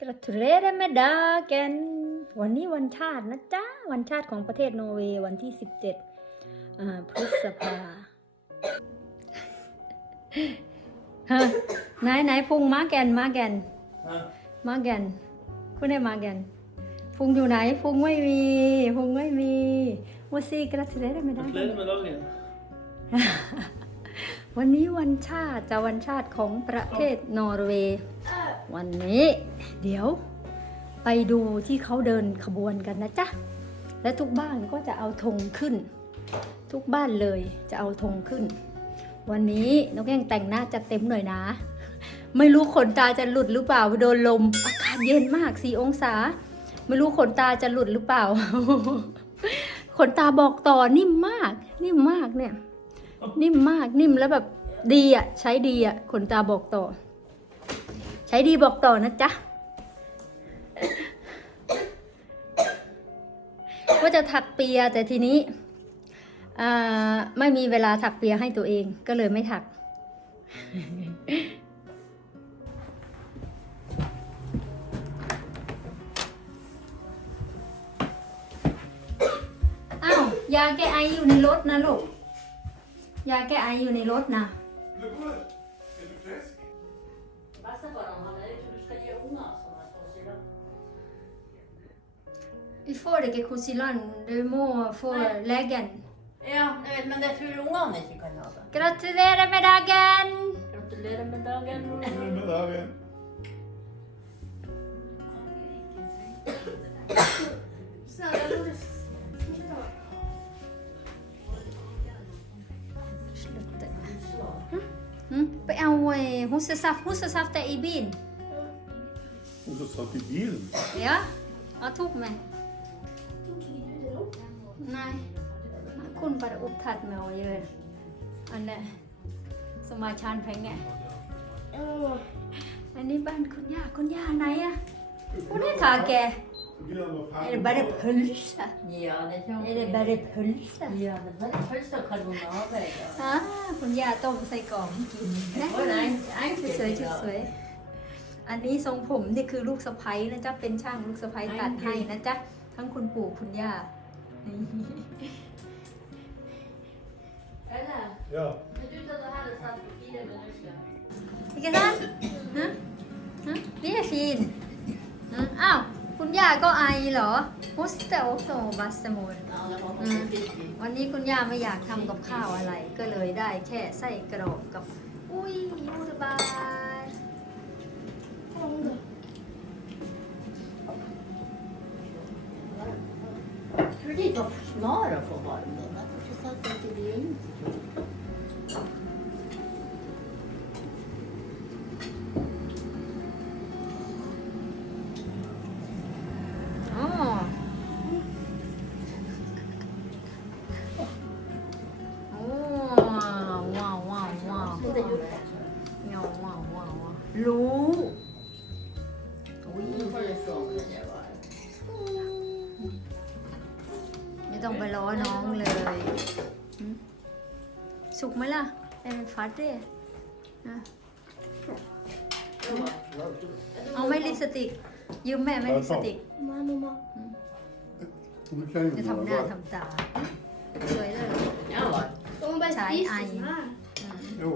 Gratulerer med dagen วันนี้วันชาตินะจ๊ะ วันชาติของประเทศนอร์เวย์วันที่ 17อ่าพฤษภาฮะไหนไหนพุงมาแกนมาแกน Ja. มาแกนคุณได้มาแกนพุงอยู่ไหนพุงไม่มีพุงไม่มีมูซี่กระเทเลได้ไม่ได้ Gratulerer med dagen. วันนี้วันชาติจะวันชาติของประเทศนอร์เวย์ วันนี้ เดี๋ยวไปดูที่เขาเดินขบวนกันนะจ๊ะ และทุกบ้านก็จะเอาธงขึ้น ทุกบ้านเลยจะเอาธงขึ้น วันนี้นกแก้งแต่งหน้าจัดเต็มหน่อยนะ ไม่รู้ขนตาจะหลุดหรือเปล่าโดนลม อากาศเย็นมากสี่องศา ไม่รู้ขนตาจะหลุดหรือเปล่า ขนตาบอกต่อนิ่มมาก นิ่มมากเนี่ย นิ่มมากนิ่มแล้วแบบดีอะ ใช้ดีอะ ขนตาบอกต่อ ใช้ดีบอกต่อนะจ๊ะ ว่าจะถักเปียแต่ทีนี้ไม่มีเวลาถักเปียให้ตัวเองก็เลยไม่ถัก อ้าวยาแก้ไออยู่ในรถนะลูก ยาแก้ไออยู่ในรถนะ Vi får ikke Kosiland, du må få Nei. legen. Ja, jeg vet, men det tror ungene ungarna ikke kan ha det. Gratulerer med dagen! Gratulerer med dagen. Gratulerer med dagen. Au eh, hostesaft, hostesaft er i bilen. Hun som satt i bilen. Ja, jeg tok med. Nei, jeg kunne bare opptatt med å gjøre Anne, som har tjent penger. อันนี้บ้านคุณย่า คุณย่าไหนอะคุณได้ทาแก Er det bare pølse? Ja, det tror Er det bare pølse? Ja, det är bara pölse och karbonad. ฮะคุณย่าต้มใส่กล่องให้กิน Oj, nej, สวยๆสวยๆอันนี้ทรงผมนี่คือลูกสะใภ้นะจ๊ะ เป็นช่างลูกสะใภ้ตัดให้นะจ๊ะ ทั้งคุณปู่คุณย่านี่ Eller? Ja. Men du sa att det hade satt på fyra minuter. อีกแล้ ย่าก็ไอเหรอฮุสเตโอโตบัสมูน Ja, det var Mm. på fisk. วันนี้คุณย่าไม่อยากทำกับข้าวอะไร ก็เลยได้แค่ไส้กรอกกับ อุ้ยยูดบาย Jag tror det var för snar att få varm då. Jag kanske satt lite vid ต้องไปล้อน้องเลยหึสุกไหมล่ะไอ้มันฟัดเด้นะเอาไหม่ลิปสติก ยืมแม่ไหม่ลิปสติก Mamma. Du kan ju จะทำหน้าทำตาสวยเลย Jag var. De bara Thai spiser eye. sån här. อืม Jo,